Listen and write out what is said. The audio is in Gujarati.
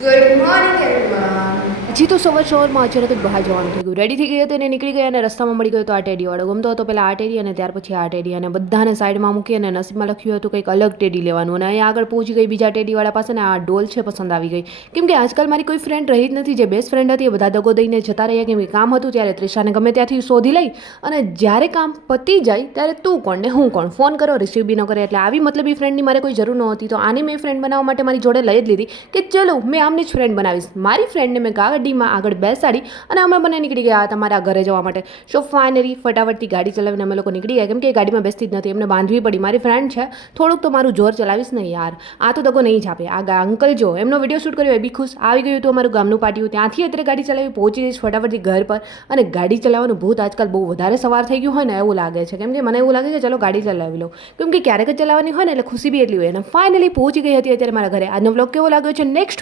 Good morning, everyone. હજી તો સવારમાં અચાનક જ બહાર જવાનું થઈ ગયું. રેડી થઈ ગઈ હતી અને નીકળી ગઈ અને રસ્તામાં મળી ગયો તો આ ટેડીવાળો. ગમતો હતો પહેલાં આ ટેડી અને ત્યાર પછી આ ટેડી, અને બધાને સાઈડમાં મૂકી અને નસીબમાં લખ્યું હતું કંઈક અલગ ટેડી લેવાનું. અને અહીંયા આગળ પહોંચી ગઈ બીજા ટેડીવાળા પાસે ને આ ડોલ છે પસંદ આવી ગઈ. કેમ કે આજકાલ મારી કોઈ ફ્રેન્ડ રહી જ નથી. જે બેસ્ટ ફ્રેન્ડ હતી એ બધા દગો દઈને જતા રહ્યા. કેમ કે કામ હતું ત્યારે ત્રિશાને ગમે ત્યાંથી શોધી લઈ, અને જ્યારે કામ પતી જાય ત્યારે તું કોણ ને હું કોણ, ફોન કરો રિસીવ બી ન કરે. એટલે આવી મતલબી ફ્રેન્ડની મારે કોઈ જરૂર નહોતી. તો આની મેં ફ્રેન્ડ બનાવવા માટે મારી જોડે લઈ જ લીધી કે ચલો મેં આમની જ ફ્રેન્ડ બનાવીશ. મારી ફ્રેન્ડને મેં ગાડીમાં આગળ બેસાડી અને અમે બંને નીકળી ગયા તમારા ઘરે જવા માટે. સો ફાઇનલી ફટાફટથી ગાડી ચલાવીને અમે લોકો નીકળી ગયા. કેમ કે એ ગાડીમાં બેસતી જ નથી, એમને બાંધવી પડી. મારી ફ્રેન્ડ છે, થોડુંક તો મારું જોર ચલાવીશ ને યાર. આ તો દગો નહીં છાપે. આ અંકલ જો એમનો વિડીયો શૂટ કર્યો એ બી ખુશ. આવી ગયું હતું અમારું ગામનું પાટિયું. ત્યાંથી અત્યારે ગાડી ચલાવી પહોંચી જઈશ ફટાફટથી ઘર પર. અને ગાડી ચલાવવાનું ભૂત આજકાલ બહુ વધારે સવાર થઈ ગયું હોય ને એવું લાગે છે. કેમ કે મને એવું લાગે કે ચલો ગાડી ચલાવી લો. કેમ કે ક્યારેક જ ચલાવવાની હોય ને એટલે ખુશી બી એટલી હોય. અને ફાઇનલી પહોંચી ગઈ હતી અત્યારે મારા ઘરે. આજનો વ્લોગ કેવો લાગ્યો છે નેક્સ્ટ